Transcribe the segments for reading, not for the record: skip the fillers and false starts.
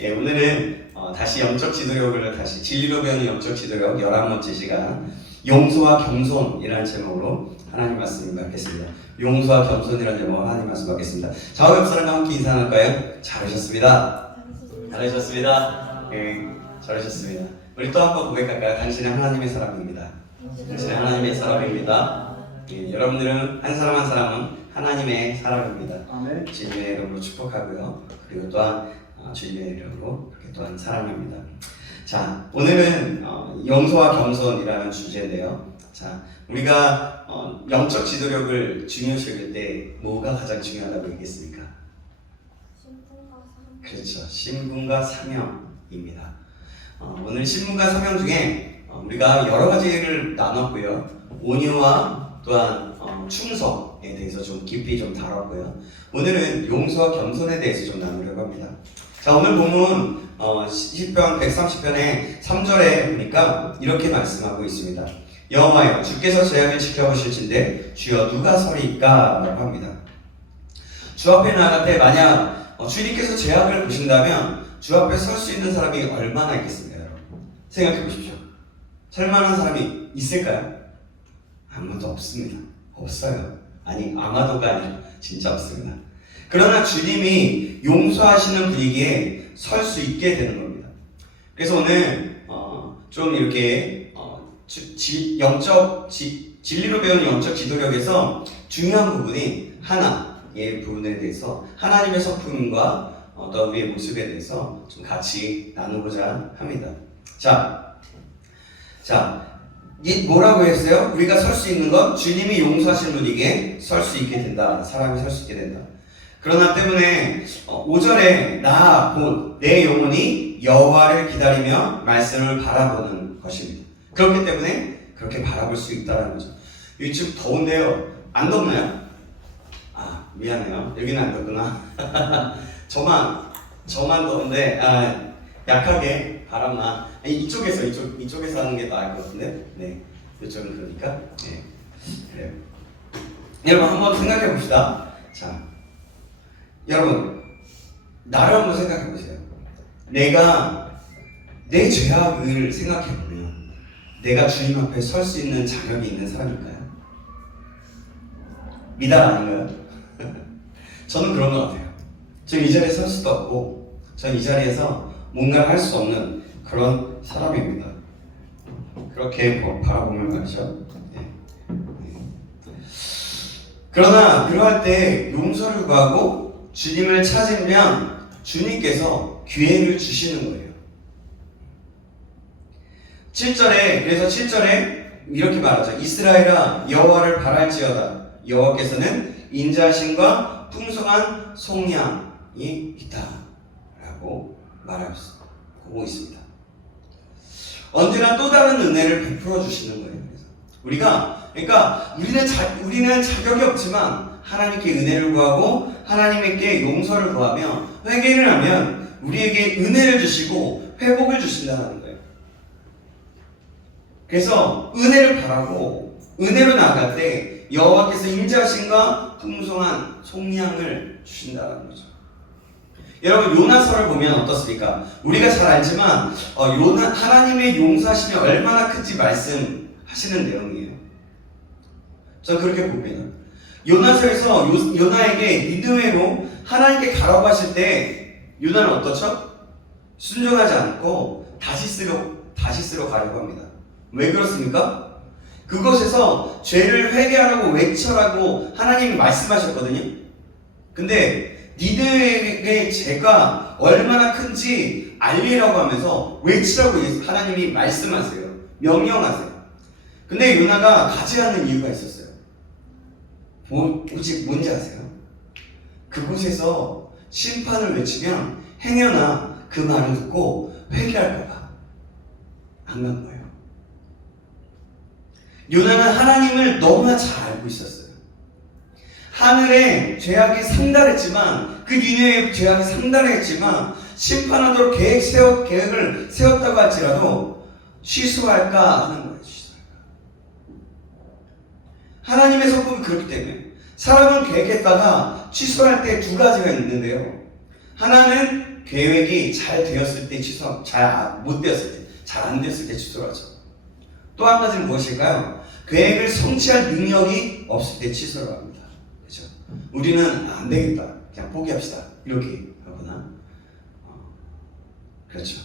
예, 오늘은 다시 영적 지도력을 다시 진리로 배우는 영적 지도력 11번째 시간 용서와 겸손이라는 제목으로 하나님 말씀 받겠습니다. 용서와 겸손이라는 제목으로 하나님 말씀 받겠습니다. 좌우 옆 사람과 함께 인사 나눌까요? 잘하셨습니다. 잘하셨습니다. 예, 잘하셨습니다. 우리 또 한 번 고백할까요? 당신은 하나님의 사람입니다. 당신은 하나님의 사람입니다. 예, 여러분들은 한 사람 한 사람은 하나님의 사람입니다. 아멘. 주님의 이름으로 축복하고요. 그리고 또한 주님의 이름으로 그렇게 또한 사랑합니다. 자, 오늘은 용서와 겸손이라는 주제인데요. 자, 우리가 영적 지도력을 중요시 여길 때 뭐가 가장 중요하다고 얘기했습니까? 신분과 사명. 그렇죠. 신분과 사명입니다. 오늘 신분과 사명 중에 우리가 여러 가지를 나눴고요. 온유와 또한 충성에 대해서 좀 깊이 좀 다뤘고요. 오늘은 용서와 겸손에 대해서 좀 나누려고 합니다. 자, 오늘 본문 시편 130편의 3절에 보니까 이렇게 말씀하고 있습니다. 여호와여, 주께서 재앙을 지켜보실진데 주여 누가 서리이까? 라고 합니다. 주 앞에 나갈 때 만약 주님께서 재앙을 보신다면 주 앞에 설 수 있는 사람이 얼마나 있겠습니까? 여러분 생각해 보십시오. 설만한 사람이 있을까요? 아무도 없습니다. 없어요. 아니, 아마도가 아니라 진짜 없습니다. 그러나 주님이 용서하시는 분위기에 설 수 있게 되는 겁니다. 그래서 오늘 좀 이렇게 진리로 배우는 영적 지도력에서 중요한 부분이 하나의 부분에 대해서 하나님의 성품과 어떤 우리의 모습에 대해서 좀 같이 나누고자 합니다. 자, 이 뭐라고 했어요? 우리가 설 수 있는 건 주님이 용서하신 분에게 설 수 있게 된다. 사람이 설 수 있게 된다. 그러나 때문에 5절에 나 곧 내 영혼이 여호와를 기다리며 말씀을 바라보는 것입니다. 그렇기 때문에 그렇게 바라볼 수 있다는 거죠. 여기 지금 더운데요. 안 덥나요? 아, 미안해요. 여기는 안 덥구나. 저만 더운데 약하게 바람만 이쪽에서 하는 게 나을 것 같은데, 네, 이쪽은 그러니까, 네, 그래요. 여러분 한번 생각해 봅시다. 자, 여러분 나를 한번 생각해 보세요. 내가 내 죄악을 생각해 보면 내가 주님 앞에 설 수 있는 자격이 있는 사람일까요? 미달 아닌가요? 저는 그런 것 같아요. 지금 이 자리에 설 수도 없고, 저는 이 자리에서 뭔가를 할 수 없는 그런 사람입니다. 그렇게 바라보면 말이죠. 네. 그러나 그러할 때 용서를 구하고 주님을 찾으면 주님께서 기회를 주시는 거예요. 7절에 그래서 7절에 이렇게 말하죠. 이스라엘아 여호와를 바랄지어다. 여호와께서는 인자하심과 풍성한 속량이 있다 라고 말하고 있습니다. 언제나 또 다른 은혜를 베풀어 주시는 거예요. 그러니까 우리는 자격이 없지만 하나님께 은혜를 구하고 하나님께 용서를 구하며 회개를 하면 우리에게 은혜를 주시고 회복을 주신다는 거예요. 그래서 은혜를 바라고 은혜로 나아갈 때 여호와께서 인자하심과 풍성한 속량을 주신다는 거죠. 여러분 요나서를 보면 어떻습니까? 우리가 잘 알지만 하나님의 용서하심이 얼마나 큰지 말씀하시는 내용이에요. 저는 그렇게 봅니다. 요나서에서 요나에게 니느웨로 하나님께 가라고 하실 때 요나는 어떻죠? 순종하지 않고 다시스로 가려고 합니다. 왜 그렇습니까? 그곳에서 죄를 회개하라고 외쳐라고 하나님이 말씀하셨거든요. 근데 니느웨의 죄가 얼마나 큰지 알리라고 하면서 외치라고 하나님이 말씀하세요. 명령하세요. 근데 요나가 가지 않는 이유가 있었어요. 뭔지 아세요? 그곳에서 심판을 외치면 행여나 그 말을 듣고 회개할까봐 안 간 거예요. 요나는 하나님을 너무나 잘 알고 있었어요. 하늘에 죄악이 상달했지만 그 니느웨의 죄악이 상달했지만 심판하도록 계획을 세웠다고 할지라도 취소할까 하는 거예요. 하나님의 성품이 그렇기 때문에 사람은 계획했다가 취소할 때 두 가지가 있는데요. 하나는 계획이 잘 되었을 때 취소, 잘 못 되었을 때, 잘 안 됐을 때 취소를 하죠. 또 한 가지는 무엇일까요? 계획을 성취할 능력이 없을 때 취소를 합니다. 그렇죠? 우리는 안 되겠다, 그냥 포기합시다, 이렇게 하거나, 그렇죠.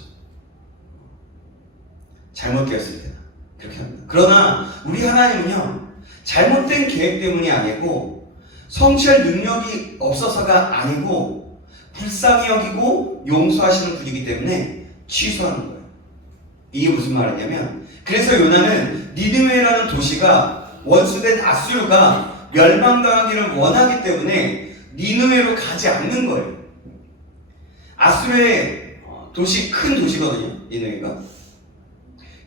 잘못되었을 때는 그렇게 합니다. 그러나 우리 하나님은요, 잘못된 계획 때문이 아니고 성취할 능력이 없어서가 아니고 불쌍히 여기고 용서하시는 분이기 때문에 취소하는 거예요. 이게 무슨 말이냐면, 그래서 요나는 니느웨라는 도시가 원수된 아수르가 멸망당하기를 원하기 때문에 니느웨로 가지 않는 거예요. 아수르의 도시, 큰 도시거든요, 니느웨가.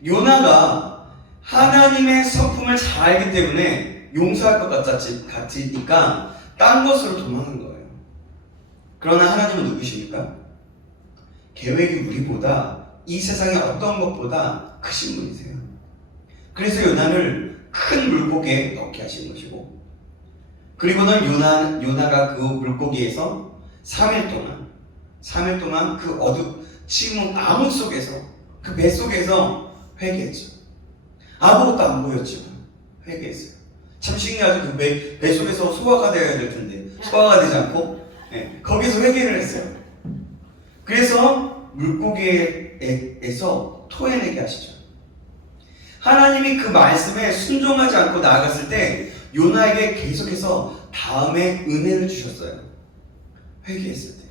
요나가 하나님의 성품을 잘 알기 때문에 용서할 것 같으니까 딴 곳으로 도망한 거예요. 그러나 하나님은 누구십니까? 계획이 우리보다, 이 세상의 어떤 것보다 크신 분이세요. 그래서 요나를 큰 물고기에 넣게 하신 것이고, 그리고는 요나가 그 물고기에서 3일 동안 그 어두운 암흑 속에서, 그 배 속에서 회개했죠. 아무것도 안 보였지만 회개했어요. 참 신기하죠. 그 배 속에서 소화가 되어야 될 텐데 소화가 되지 않고, 거기서 회개를 했어요. 그래서 물고기에서 토해내게 하시죠. 하나님이 그 말씀에 순종하지 않고 나아갔을 때 요나에게 계속해서 다음에 은혜를 주셨어요. 회개했을 때.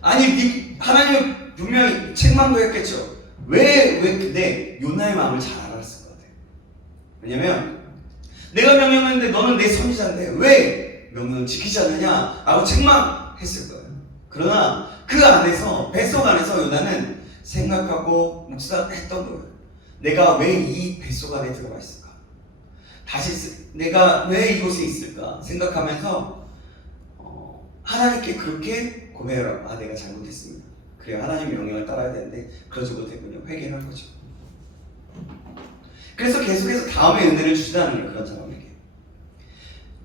아니, 하나님은 분명히 책망도 했겠죠. 근데 요나의 마음을 잘 알았을 것 같아요. 왜냐면 내가 명령했는데 너는 내 선지자인데 왜 명령을 지키지 않느냐 라고 책망했을 거예요. 그러나 그 안에서, 뱃속 안에서 요나는 생각하고 묵상했던 거예요. 내가 왜 이 뱃속 안에 들어가 있을까? 내가 왜 이곳에 있을까? 생각하면서 하나님께 그렇게 고백을 하고, 내가 잘못했습니다. 그래야 하나님의 명령을 따라야 되는데 그러지 못했군요. 회개를 한 거죠. 그래서 계속해서 다음에 은혜를 주시다는 거예요. 그런 사람에게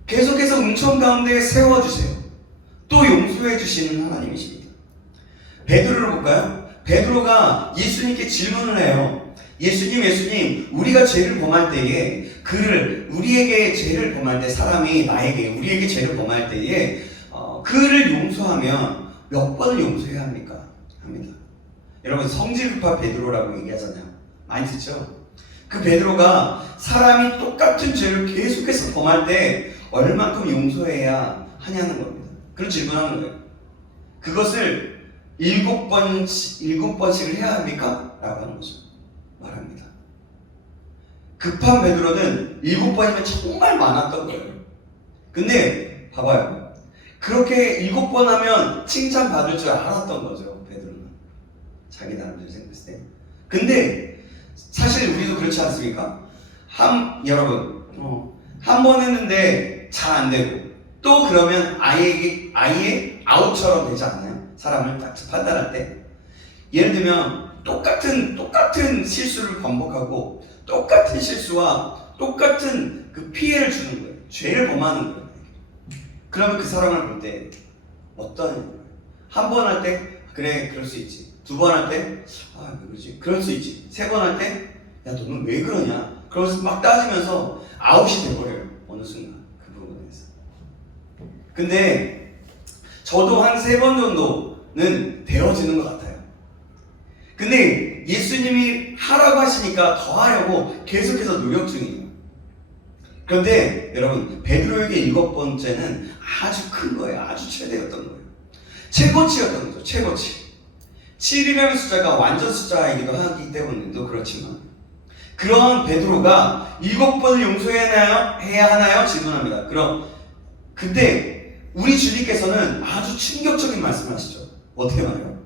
계속해서 음청 가운데 세워주세요. 또 용서해 주시는 하나님이십니다. 베드로를 볼까요? 베드로가 예수님께 질문을 해요. 예수님, 우리가 죄를 범할 때에 우리에게 죄를 범할 때, 사람이 우리에게 죄를 범할 때에 그를 용서하면 몇 번을 용서해야 합니까? 합니다. 여러분, 성질 급한 베드로라고 얘기하잖아요. 많이 듣죠? 그 베드로가 사람이 똑같은 죄를 계속해서 범할 때 얼만큼 용서해야 하냐는 겁니다. 그런 질문하는 거예요. 그것을 7번씩을 해야 합니까? 라고 하는 거죠. 말합니다. 급한 베드로는 7번이면 정말 많았던 거예요. 근데 봐봐요. 그렇게 7번 하면 칭찬받을 줄 알았던 거죠. 베드로는 자기 나름대로 생각했을 때. 근데 사실 우리도 그렇지 않습니까? 여러분, 한 번 했는데 잘 안 되고 또 그러면 아예 아웃처럼 되지 않나요? 사람을 딱 판단할 때. 예를 들면 똑같은 실수를 반복하고 똑같은 실수와 똑같은 그 피해를 주는 거예요. 죄를 범하는 거예요. 그러면 그 사람을 볼 때 어떤 거예요? 한 번 할 때 그래, 그럴 수 있지. 2번 할 때 왜 그러지? 그럴 수 있지. 3번 할 때 야, 너는 왜 그러냐? 그러면서 막 따지면서 아웃이 돼버려요. 어느 순간 그 부분에서. 근데 저도 한 3번 정도는 되어지는 것 같아요. 근데 예수님이 하라고 하시니까 더 하려고 계속해서 노력 중이에요. 그런데 여러분, 베드로에게 7번째는 아주 큰 거예요. 아주 최대였던 거예요. 최고치였던 거죠. 최고치. 7이라는 숫자가 완전 숫자이기도 하기 때문에도 그렇지만, 그런 베드로가 7번을 용서해야 하나요? 질문합니다. 근데 우리 주님께서는 아주 충격적인 말씀을 하시죠. 어떻게 말해요?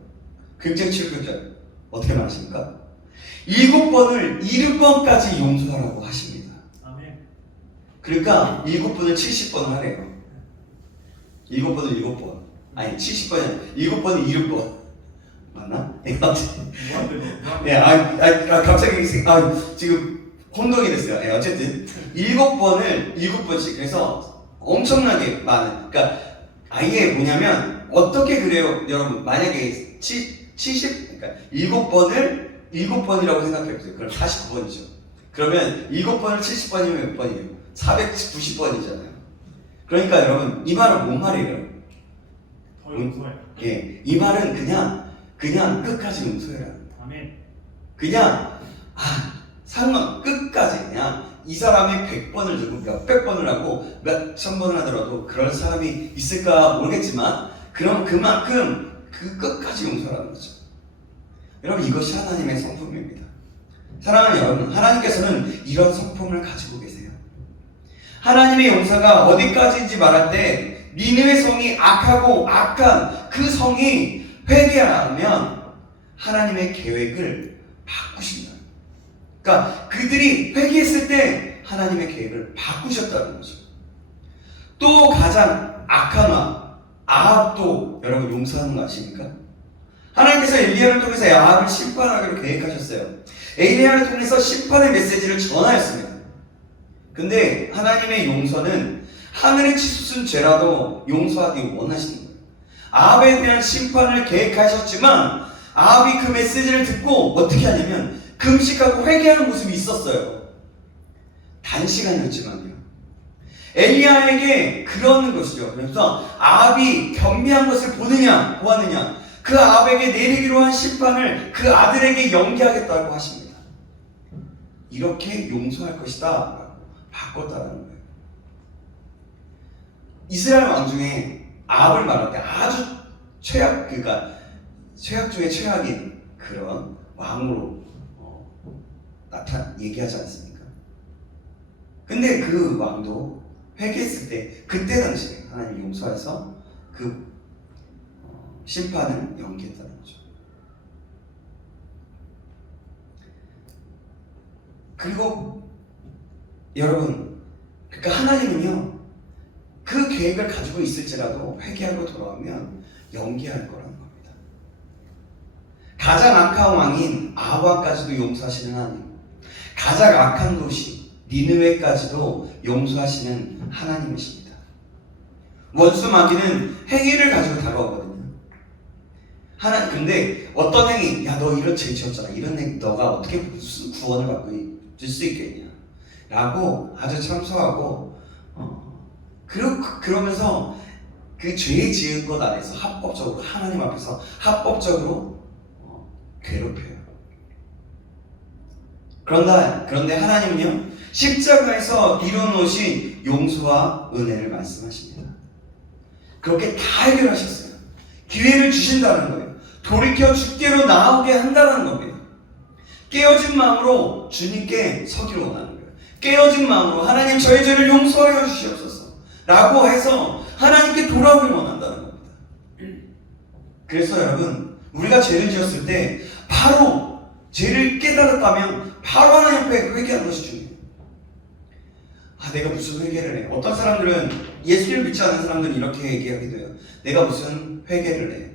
굉장히 충격적이에요. 어떻게 말하십니까? 7번을 7번까지 용서하라고 하십니다. 아멘. 그러니까 7번을 70번을 하래요. 7번을 7번. 아니, 70번이 아니라 7번을 7번. 맞나? 갑자기 지금 혼동이 됐어요. 어쨌든 7번을 7번씩. 그래서 엄청나게 많은, 그러니까 아예 뭐냐면 어떻게 그래요, 여러분? 만약에 70, 그러니까 7번이라고 생각해 보세요. 그럼 49번이죠. 그러면 7번을 70번이면 몇 번이에요? 490번이잖아요. 그러니까 여러분 이 말은 뭔 말이에요? 더 용서해. 예, 이 말은 그냥 끝까지 용서해라. 아멘. 그냥 상관 끝까지 그냥 이 사람이 100번을 주고 몇백 번을 하고 몇천 번을 하더라도 그런 사람이 있을까 모르겠지만 그럼 그만큼 그 끝까지 용서라는 거죠. 여러분 이것이 하나님의 성품입니다. 사랑하는 여러분, 하나님께서는 이런 성품을 가지고 계세요. 하나님의 용서가 어디까지인지 말할 때 니느웨 성이 악하고 악한 그 성이 회개하면 하나님의 계획을 바꾸신다. 그러니까 그들이 회개했을 때 하나님의 계획을 바꾸셨다는 거죠. 또 가장 악한 왕 아합도 여러분 용서하는 거 아십니까? 하나님께서 엘리야를 통해서 아합을 심판하기로 계획하셨어요. 엘리야를 통해서 심판의 메시지를 전하였습니다. 근데 하나님의 용서는 하늘에 치솟은 죄라도 용서하기 원하시는 거예요. 아합에 대한 심판을 계획하셨지만 아합이 그 메시지를 듣고 어떻게 하냐면 금식하고 회개하는 모습이 있었어요. 단시간이었지만요. 엘리야에게 그러는 것이죠. 그래서 아합이 겸비한 것을 보았느냐 그 아합에게 내리기로 한 심판을 그 아들에게 연기하겠다고 하십니다. 이렇게 용서할 것이다 라고 바꿨다는 거예요. 이스라엘 왕 중에 아합을 말할 때 아주 최악 중에 최악인 그런 왕으로 얘기하지 않습니까? 근데 그 왕도 회개했을 때 그때 당시에 하나님 용서해서 그 심판을 연기했다는 거죠. 그리고 여러분, 그러니까 하나님은요 그 계획을 가지고 있을지라도 회개하고 돌아오면 연기할 거라는 겁니다. 가장 악한 왕인 아합까지도 용서하시는 하나님, 가장 악한 도시 니느웨까지도 용서하시는 하나님이십니다. 원수 마귀는 행위를 가지고 다가오거든요. 근데 어떤 행위, 야 너 이런 죄 지었잖아, 이런 행위 너가 어떻게 무슨 구원을 받고 줄 수 있겠냐 라고 아주 참소하고 그러면서 그 죄 지은 것 안에서 합법적으로 하나님 앞에서 합법적으로 괴롭혀요. 그런데 하나님은요 십자가에서 이루어놓으신 용서와 은혜를 말씀하십니다. 그렇게 다 해결하셨어요. 기회를 주신다는 거예요. 돌이켜 주께로 나오게 한다는 겁니다. 깨어진 마음으로 주님께 서기를 원하는 거예요. 깨어진 마음으로 하나님 저의 죄를 용서하여 주시옵소서 라고 해서 하나님께 돌아오길 원한다는 겁니다. 그래서 여러분 우리가 죄를 지었을 때 바로 죄를 깨달았다면 바로 하나님 앞에 회개하는 것이 중요해요. 내가 무슨 회개를 해. 어떤 사람들은 예수를 믿지 않는 사람들은 이렇게 얘기하기도 해요. 내가 무슨 회개를 해.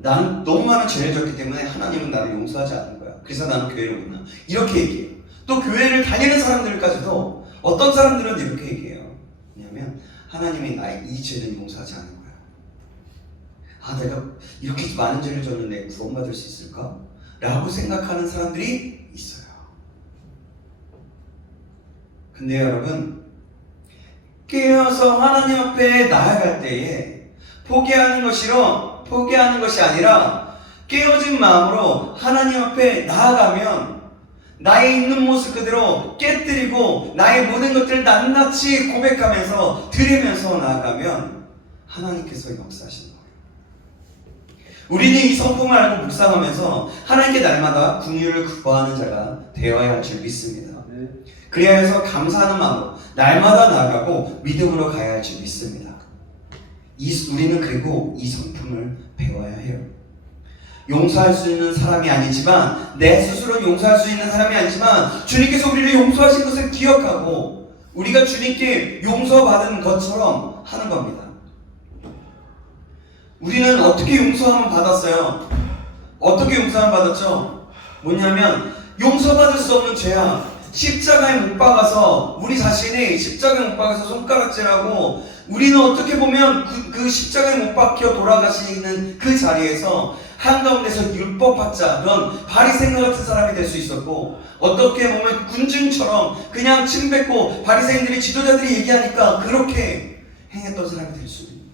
나는 너무 많은 죄를 졌기 때문에 하나님은 나를 용서하지 않을 거야. 그래서 나는 교회를 못 나. 이렇게 얘기해요. 또 교회를 다니는 사람들까지도 어떤 사람들은 이렇게 얘기해요. 왜냐하면 하나님이 나의 이 죄는 용서하지 않을 거야. 내가 이렇게 많은 죄를 졌는데 구원받을 수 있을까? 라고 생각하는 사람들이 있어요. 근데 여러분 깨어서 하나님 앞에 나아갈 때에 포기하는 것이 아니라 깨어진 마음으로 하나님 앞에 나아가면 나의 있는 모습 그대로 깨뜨리고 나의 모든 것들을 낱낱이 고백하면서 드리면서 나아가면 하나님께서 역사하시는 거예요. 우리는 이 성품을 알고 묵상하면서 하나님께 날마다 긍휼을 구하는 자가 되어야 할 줄 믿습니다. 그래야 해서 감사하는 마음으로 날마다 나아가고 믿음으로 가야 할 줄 믿습니다. 우리는 그리고 이 성품을 배워야 해요. 용서할 수 있는 사람이 아니지만 내 스스로 용서할 수 있는 사람이 아니지만 주님께서 우리를 용서하신 것을 기억하고 우리가 주님께 용서받은 것처럼 하는 겁니다. 우리는 어떻게 용서함을 받았어요? 어떻게 용서함을 받았죠? 뭐냐면 용서받을 수 없는 죄야. 십자가에 못 박아서 우리 자신이 십자가에 못 박아서 손가락질하고 우리는 어떻게 보면 그 십자가에 못 박혀 돌아가시는 그 자리에서 한가운데서 율법학자 그런 바리새인과 같은 사람이 될 수 있었고, 어떻게 보면 군중처럼 그냥 침 뱉고 바리새인들이 지도자들이 얘기하니까 그렇게 행했던 사람이 될 수도 있는.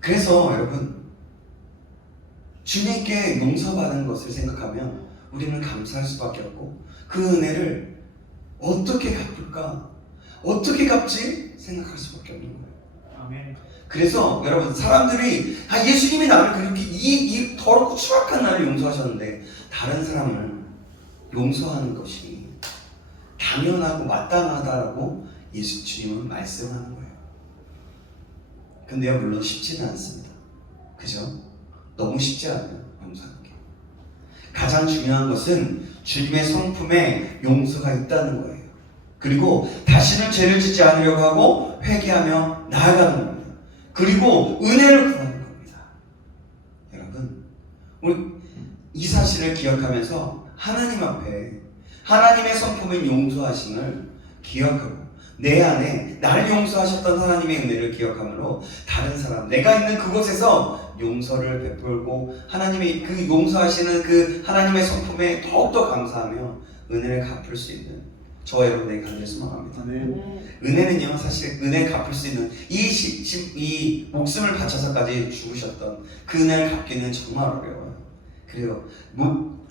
그래서 여러분, 주님께 용서받은 것을 생각하면 우리는 감사할 수밖에 없고, 그 은혜를 어떻게 갚을까? 어떻게 갚지? 생각할 수밖에 없는 거예요. 아멘. 그래서 여러분, 사람들이 예수님이 나를 그렇게 이 더럽고 추악한 나를 용서하셨는데 다른 사람을 용서하는 것이 당연하고 마땅하다라고 주님은 말씀하는 거예요. 근데요, 물론 쉽지는 않습니다. 그죠? 너무 쉽지 않아요, 용서하는 게. 가장 중요한 것은 주님의 성품에 용서가 있다는 거예요. 그리고 다시는 죄를 짓지 않으려고 하고 회개하며 나아가는 겁니다. 그리고 은혜를 구하는 겁니다. 여러분, 우리 이 사실을 기억하면서 하나님 앞에 하나님의 성품인 용서하심을 기억하고, 내 안에 나를 용서하셨던 하나님의 은혜를 기억함으로 다른 사람, 내가 있는 그곳에서 용서를 베풀고 하나님의 그 용서하시는 그 하나님의 성품에 더욱더 감사하며 은혜를 갚을 수 있는 저와 여러분에게 간절히 소망합니다. 은혜는요, 사실 은혜 갚을 수 있는 이 목숨을 바쳐서까지 죽으셨던 그 은혜를 갚기는 정말 어려워요. 그래요.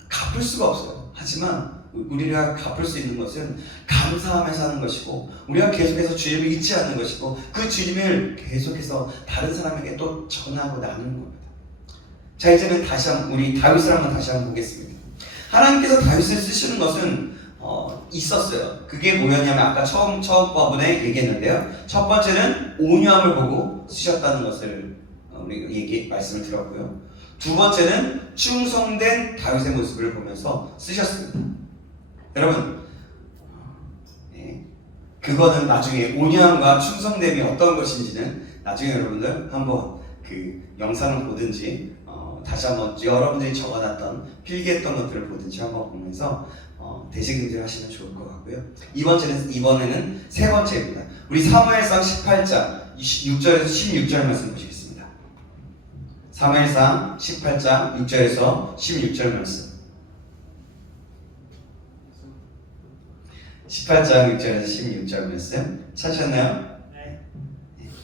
갚을 수가 없어요. 하지만 우리가 갚을 수 있는 것은 감사하면서 하는 것이고, 우리가 계속해서 주님을 잊지 않는 것이고, 그 주님을 계속해서 다른 사람에게 또 전하고 나누는 겁니다. 자, 이제는 다시 한번 우리 다윗을 한번 다시 한번 보겠습니다. 하나님께서 다윗을 쓰시는 것은 있었어요. 그게 뭐였냐면 아까 처음 부분에 얘기했는데요. 첫 번째는 온유함을 보고 쓰셨다는 것을 우리 말씀을 드렸고요. 두 번째는 충성된 다윗의 모습을 보면서 쓰셨습니다. 여러분, 그거는 나중에 온유함과 충성됨이 어떤 것인지는 나중에 여러분들 한번 그 영상을 보든지 다시 한번 여러분들이 적어놨던 필기했던 것들을 보든지 한번 보면서 대시금질 하시면 좋을 것 같고요. 이번에는 세 번째입니다. 우리 사무엘상 18장 6절에서 16절 말씀 보시겠습니다. 사무엘상 18장 6절에서 16절 말씀. 18장 6절에서 16절 말씀 찾으셨나요? 네.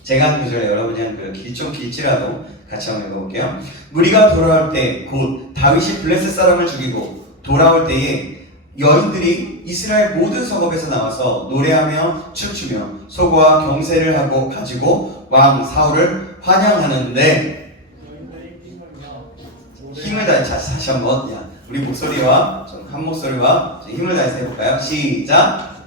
제가 한 구절에 여러분이 좀 길지라도 같이 한번 읽어볼게요. 무리가 돌아올 때 곧 다윗이 블레셋 사람을 죽이고 돌아올 때에 여인들이 이스라엘 모든 성읍에서 나와서 노래하며 춤추며 소고와 경세를 하고 가지고 왕 사울을 환영하는데, 힘을 다해서 다시 한번 우리 목소리와 좀 한 목소리와 힘을 다해서 해볼까요? 시작.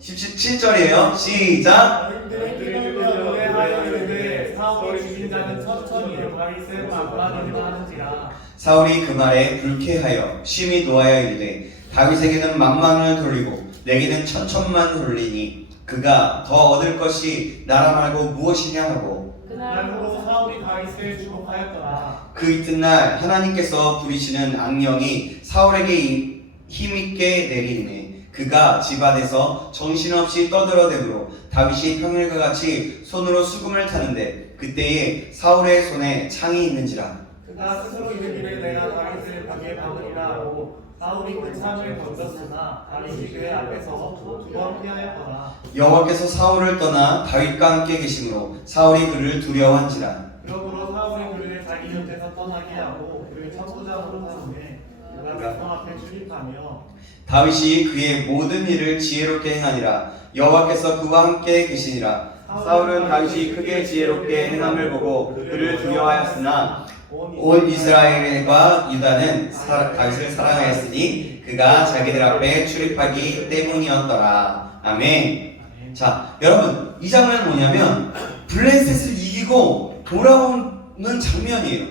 17절이에요. 시작. 너희들이 노래하였는데 사울이 죽인 자는 천천히 다윗을 만만히 하는지라. 사울이 그 말에 불쾌하여 심히 노하여 이르되 다윗에게는 만만을 돌리고 내게는 천천만 돌리니 그가 더 얻을 것이 나라 말고 무엇이냐 하고, 그날로 사울이 다윗을 주목하였더라. 그 이튿날 하나님께서 부리시는 악령이 사울에게 힘있게 내리니 그가 집안에서 정신없이 떠들어대므로 다윗이 평일과 같이 손으로 수금을 타는데 그때에 사울의 손에 창이 있는지라. 그가 스스로 이르기를 내가 다윗을 벽에 박으리라 하고 사울이 그 창을 던졌으나 다윗이 그의 앞에서 두 번 피하였더라. 여호와께서 사울을 떠나 다윗과 함께 계심으로 사울이 그를 두려워한지라. 그러므로 사울이 그를 자기 곁에서 떠나게 하고 그를 천부장으로 삼으매 그가 성 앞에 출입하며 다윗이 그의 모든 일을 지혜롭게 행하니라. 여호와께서 그와 함께 계시니라. 사울은 다윗이 크게 지혜롭게 행함을 보고 그를 두려워하였으나 온 이스라엘과 유다는 다윗을 사랑하였으니 그가 자기들 앞에 출입하기 때문이었더라. 아멘. 자, 여러분, 이 장면은 뭐냐면 블레셋을 이기고 돌아오는 장면이에요.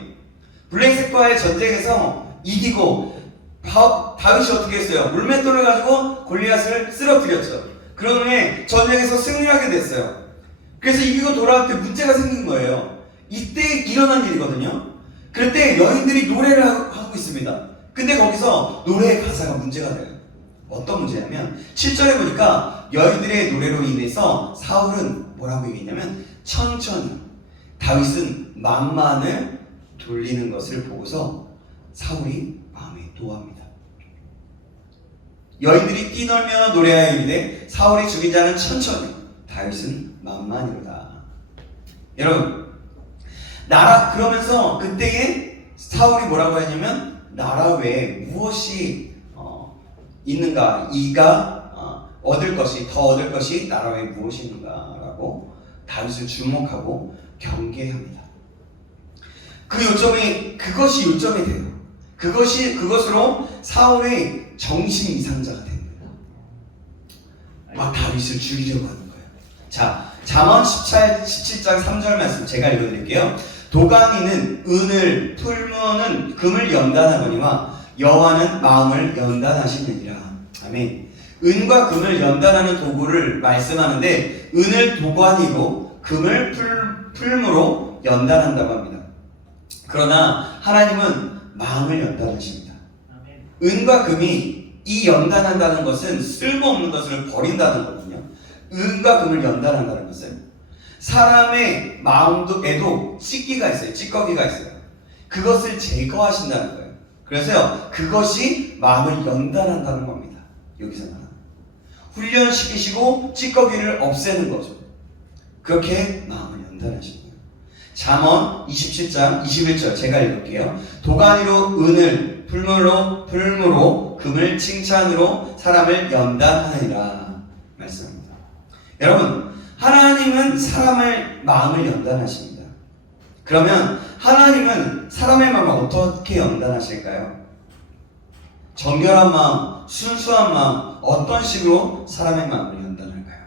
블레셋과의 전쟁에서 이기고 다윗이 어떻게 했어요? 물맷돌을 가지고 골리앗을 쓰러뜨렸죠. 그런 후에 전쟁에서 승리하게 됐어요. 그래서 이기고 돌아올 때 문제가 생긴 거예요. 이때 일어난 일이거든요. 그럴 때 여인들이 노래를 하고 있습니다. 근데 거기서 노래의 가사가 문제가 돼요. 어떤 문제냐면 7절에 보니까 여인들의 노래로 인해서 사울은 뭐라고 얘기했냐면 천천히 다윗은 만만을 돌리는 것을 보고서 사울이 마음에 노합니다. 여인들이 뛰놀며 노래하여 이르되 사울이 죽인 자는 천천히 다윗은 만만이로다. 여러분 그러면서 그때에 사울이 뭐라고 하냐면 나라 외에 무엇이 있는가 이가 얻을 것이 더 얻을 것이 나라 외에 무엇이 있는가라고 다윗을 주목하고 경계합니다. 그것이 요점이 돼요. 그것으로 사울의 정신 이상자가 됩니다. 막 다윗을 죽이려고 하는 거예요. 자, 잠언 17장 3절 말씀 제가 읽어드릴게요. 도강이는 은을 풀무는 금을 연단하거니와 여호와는 마음을 연단하시느니라. 아멘. 은과 금을 연단하는 도구를 말씀하는데 은을 도관이고 금을 풀무로 연단한다고 합니다. 그러나 하나님은 마음을 연단하십니다. 은과 금이 이 연단한다는 것은 쓸모없는 것을 버린다는 거거든요. 은과 금을 연단한다는 것은 사람의 마음에도 찌꺼기가 있어요. 찌꺼기가 있어요. 그것을 제거하신다는 거예요. 그래서 그것이 마음을 연단한다는 겁니다. 여기서 말하는 훈련시키시고 찌꺼기를 없애는 거죠. 그렇게 마음을 연단하시는 거예요. 잠언 27장 21절 제가 읽을게요. 도가니로 은을 풀무로 금을 칭찬으로 사람을 연단하느니라 말씀합니다. 여러분 하나님은 사람의 마음을 연단하십니다. 그러면 하나님은 사람의 마음을 어떻게 연단하실까요? 정결한 마음, 순수한 마음, 어떤 식으로 사람의 마음을 연단할까요?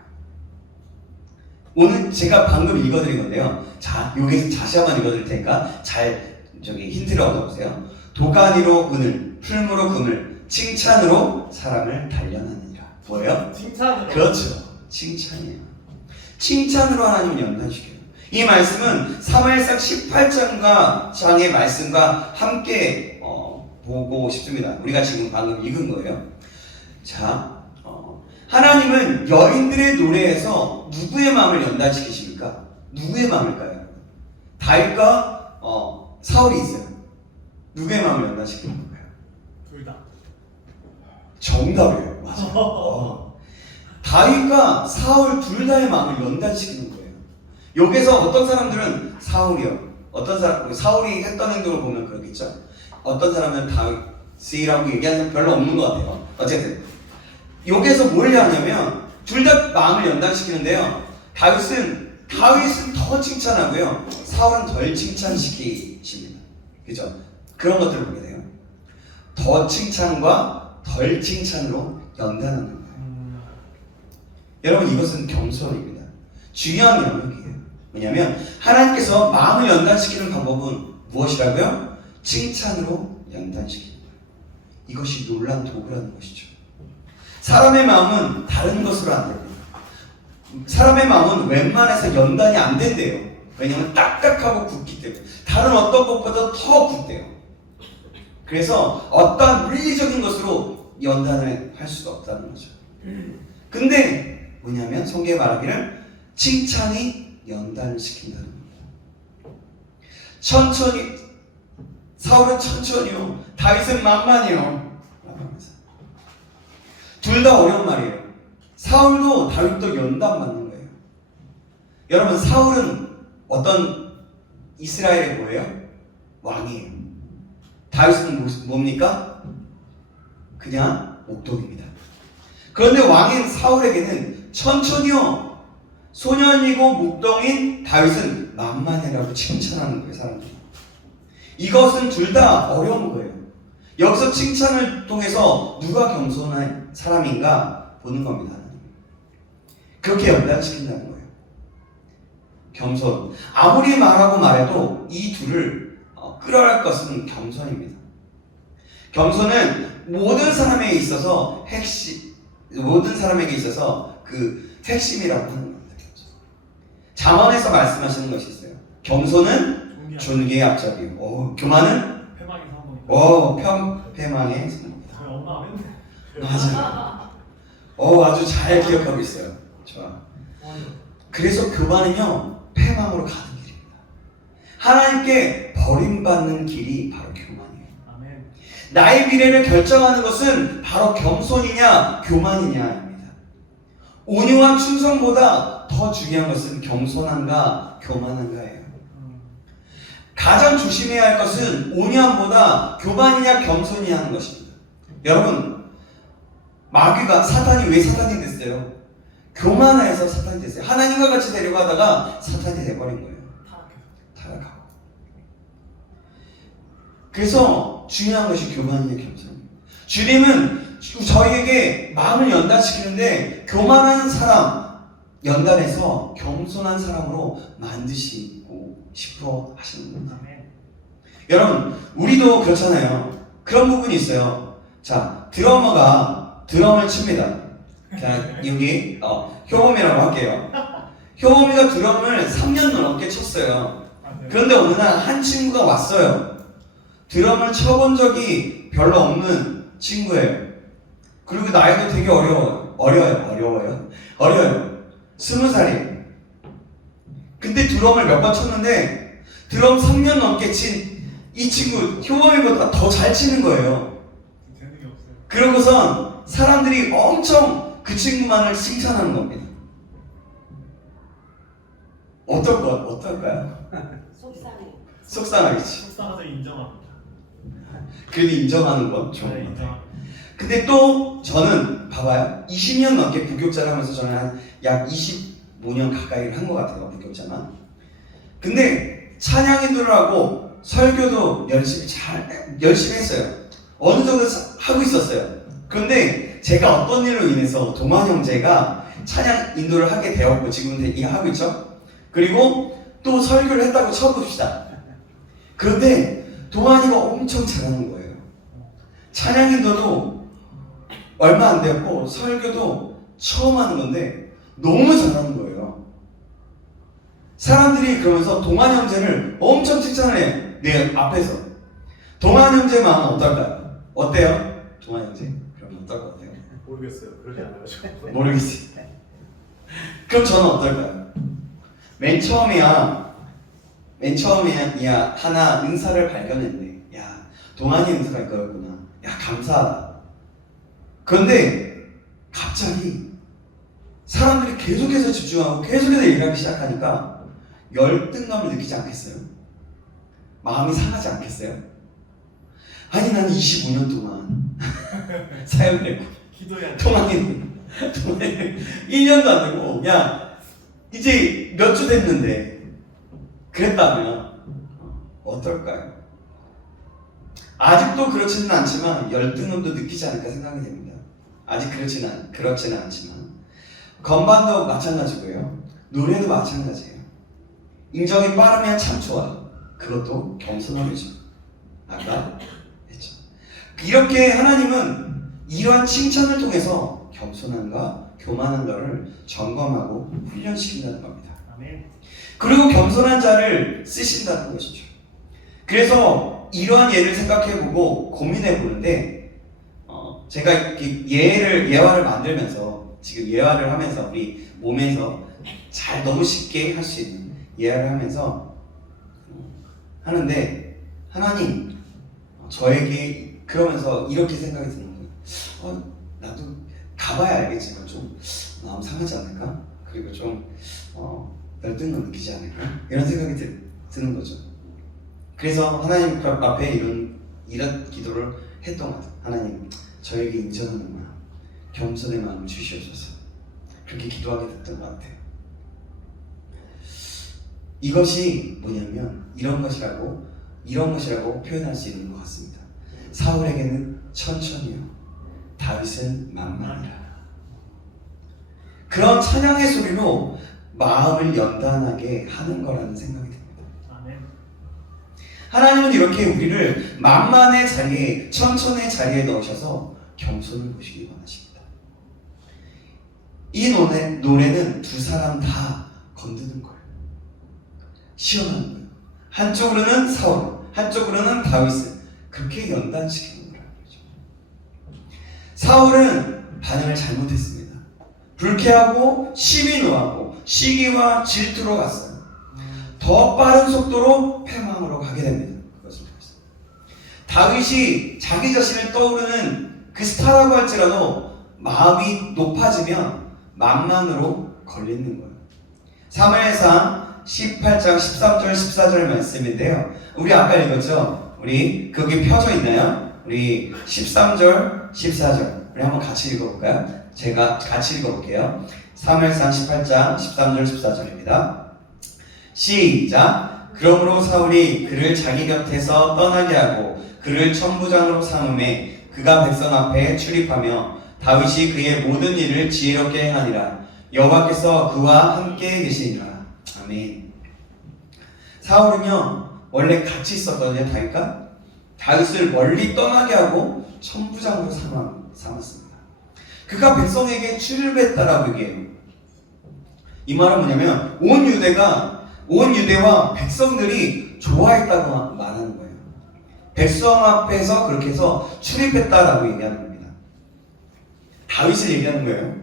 오늘 제가 방금 읽어드린 건데요. 자, 여기서 다시 한번 읽어드릴 테니까 잘 힌트를 얻어보세요. 도가니로 은을, 풀무로 금을, 칭찬으로 사람을 단련하느니라. 뭐예요? 칭찬으로. 그렇죠. 칭찬이에요. 칭찬으로 하나님을 연단시켜요. 이 말씀은 사무엘상 18장의 말씀과 함께 보고 싶습니다. 우리가 지금 방금 읽은 거예요. 자, 하나님은 여인들의 노래에서 누구의 마음을 연단시키십니까? 누구의 마음일까요? 다윗과 사울이 있어요. 누구의 마음을 연단시키는 건가요? 둘 다. 정답이에요. 맞아요. 다윗과 사울 둘 다의 마음을 연단시키는 거예요. 여기서 어떤 사람들은 사울이요. 사울이 했던 행동을 보면 그렇겠죠. 어떤 사람은 다윗이라고 얘기하는 사람 별로 없는 것 같아요. 어쨌든 여기서 뭘 하냐면 둘 다 마음을 연단시키는데요. 다윗은 더 칭찬하고요. 사울은 덜 칭찬시키십니다. 그죠? 그런 것들을 보게 돼요. 더 칭찬과 덜 칭찬으로 연단하는 거예요. 여러분 이것은 겸손입니다. 중요한 영역이에요. 왜냐하면 하나님께서 마음을 연단시키는 방법은 무엇이라고요? 칭찬으로 연단시키는 거예요. 이것이 놀란 도구라는 것이죠. 사람의 마음은 다른 것으로 안 됩니다. 사람의 마음은 웬만해서 연단이 안 된대요. 왜냐하면 딱딱하고 굳기 때문에 다른 어떤 것보다 더 굳대요. 그래서 어떠한 물리적인 것으로 연단을 할 수가 없다는 거죠. 근데 뭐냐면 성경에 말하기를 칭찬이 연단을 시킨다는 겁니다. 사울은 천천히요, 다윗은 만만히요. 둘 다 어려운 말이에요. 사울도 다윗도 연단 받는 거예요. 여러분 사울은 어떤 이스라엘의 뭐예요? 왕이에요. 다윗은 뭡니까? 그냥 목동입니다. 그런데 왕인 사울에게는 천천히요, 소년이고 목동인 다윗은 만만해라고 칭찬하는 거예요. 사람들이. 이것은 둘 다 어려운 거예요. 여기서 칭찬을 통해서 누가 겸손한 사람인가 보는 겁니다. 그렇게 연단시킨다는 거예요. 겸손. 아무리 말하고 말해도 이 둘을 끌어갈 것은 겸손입니다. 겸손은 모든 사람에게 있어서 그 핵심이라고 하는 겁니다. 잠언에서 말씀하시는 것이 있어요. 겸손은 존귀의 앞잡이요. 교만은 패망의 상봉이다. 패망의 상봉이다. 엄마 맨날. 맞아요. 아주 잘 기억하고 있어요. 좋아. 그래서 교만은요, 패망으로 가는 길입니다. 하나님께 버림받는 길이 바로 교만이에요. 아멘. 나의 미래를 결정하는 것은 바로 겸손이냐, 교만이냐입니다. 온유와 충성보다 더 중요한 것은 겸손한가, 교만한가예요. 가장 조심해야 할 것은 온유함보다 교만이냐, 겸손이냐 하는 것입니다. 여러분, 마귀가, 사탄이 왜 사탄이 됐어요? 교만해서 사탄이 됐어요. 하나님과 같이 되려고 하다가 사탄이 돼버린 거예요. 타락하고. 그래서 중요한 것이 교만이냐, 겸손입니다. 주님은 저희에게 마음을 연단시키는데 교만한 사람 연단해서 겸손한 사람으로 만드시고 싶어 하시는 겁니다. 아멘. 여러분, 우리도 그렇잖아요. 그런 부분이 있어요. 자, 드러머가 드럼을 칩니다. 자, 여기 효범이라고 할게요. 효범이가 드럼을 3년 넘게 쳤어요. 그런데 어느 날 한 친구가 왔어요. 드럼을 쳐본 적이 별로 없는 친구예요. 그리고 나이도 되게 어려워요. 20살이에요. 근데 드럼을 몇 번 쳤는데 드럼 3년 넘게 친 이 친구 효범이보다 더 잘 치는 거예요. 재능이 없어요. 그러고선 사람들이 엄청 그 친구만을 칭찬하는 겁니다. 어떨까요? 속상하겠지. 속상해서 인정합니다. 그래도 인정하는 건 네, 좋은 것 같아요. 인정합니다. 근데 또 저는 봐봐요. 20년 넘게 부교자를 하면서 저는 한 약 25년 가까이를 한 것 같아요. 부교자만. 근데 찬양 인도를 하고 설교도 열심히 했어요. 어느 정도 하고 있었어요. 그런데 제가 어떤 일로 인해서 동환 형제가 찬양 인도를 하게 되었고 지금은 하고 있죠. 그리고 또 설교를 했다고 쳐봅시다. 그런데 동환이가 엄청 잘하는 거예요. 찬양 인도도 얼마 안 되었고 설교도 처음 하는 건데 너무 잘하는 거예요. 사람들이 그러면서 동환 형제를 엄청 칭찬을 해요. 내 앞에서. 동환 형제만 어떨까요? 어때요? 동환 형제? 그럼 어떨 것 같아요? 모르겠어요. 그러지 않아요. 모르겠지. 그럼 저는 어떨까요? 맨 처음이야 하나 은사를 발견했네. 야, 동환이 은사가 이거였구나. 야, 감사하다. 그런데 갑자기 사람들이 계속해서 집중하고 계속해서 일하기 시작하니까 열등감을 느끼지 않겠어요? 마음이 상하지 않겠어요? 아니, 나는 25년 동안 사역을 했고 기도해야 돼. 동안이 1년도 안 되고, 야, 이제 몇 주 됐는데 그랬다면 어떨까요? 아직도 그렇지는 않지만 열등감도 느끼지 않을까 생각이 됩니다. 아직 그렇지는 않지만 건반도 마찬가지고요. 노래도 마찬가지예요. 인정이 빠르면 참 좋아요. 그것도 겸손함이죠. 아까 했죠. 이렇게 하나님은 이러한 칭찬을 통해서 겸손함과 교만한가를 점검하고 훈련시킨다는 겁니다. 아멘. 그리고 겸손한 자를 쓰신다는 것이죠. 그래서 이러한 예를 생각해보고 고민해보는데 제가 이렇게 예화를 만들면서 지금 예화를 하면서 우리 몸에서 잘 너무 쉽게 할 수 있는 예화를 하면서 하는데 하나님 저에게 그러면서 이렇게 생각이 드는 거예요. 나도 가봐야 알겠지만 좀 마음 상하지 않을까? 그리고 좀 열등감 느끼지 않을까? 이런 생각이 드는 거죠. 그래서 하나님 앞에 이런 기도를 했던 것 같아요. 하나님, 저에게 인정하는 마음, 겸손의 마음을 주시옵소서. 그렇게 기도하게 됐던 것 같아요. 이것이 뭐냐면 이런 것이라고 표현할 수 있는 것 같습니다. 사울에게는 천천히요, 다윗은 만만이라. 그런 찬양의 소리로 마음을 연단하게 하는 거라는 생각이 듭니다. 아멘. 하나님은 이렇게 우리를 만만의 자리에, 천천의 자리에 넣으셔서 겸손을 보시기 원하십니다. 이 노래는 두 사람 다 건드는 거예요. 시험하는 거예요. 한쪽으로는 사울, 한쪽으로는 다윗을 그렇게 연단시키는 거라는 거죠. 사울은 반응을 잘못했습니다. 불쾌하고 시민노하고 시기와 질투로 갔어요. 더 빠른 속도로 패망으로 가게 됩니다. 그것을 보겠습니다. 다윗이 자기 자신을 떠오르는 그 스타라고 할지라도 마음이 높아지면 만만으로 걸리는 거예요. 사무엘상 18장 13절 14절 말씀인데요. 우리 아까 읽었죠? 우리 거기 펴져 있나요? 우리 13절 14절 우리 한번 같이 읽어볼까요? 제가 같이 읽어볼게요. 사무엘상 18장 13절 14절입니다. 시작. 그러므로 사울이 그를 자기 곁에서 떠나게 하고 그를 천부장으로 삼음에 그가 백성 앞에 출입하며 다윗이 그의 모든 일을 지혜롭게 행하니라. 여호와께서 그와 함께 계시니라. 아멘. 사울은요 원래 같이 있었거든요. 다윗을 멀리 떠나게 하고 천부장으로 삼았습니다. 그가 백성에게 출입했다라고 얘기해요. 이 말은 뭐냐면 온 유대와 백성들이 좋아했다고 말하는 거예요. 백성 앞에서 그렇게 해서 출입했다라고 얘기하는 겁니다. 다윗을 얘기하는 거예요.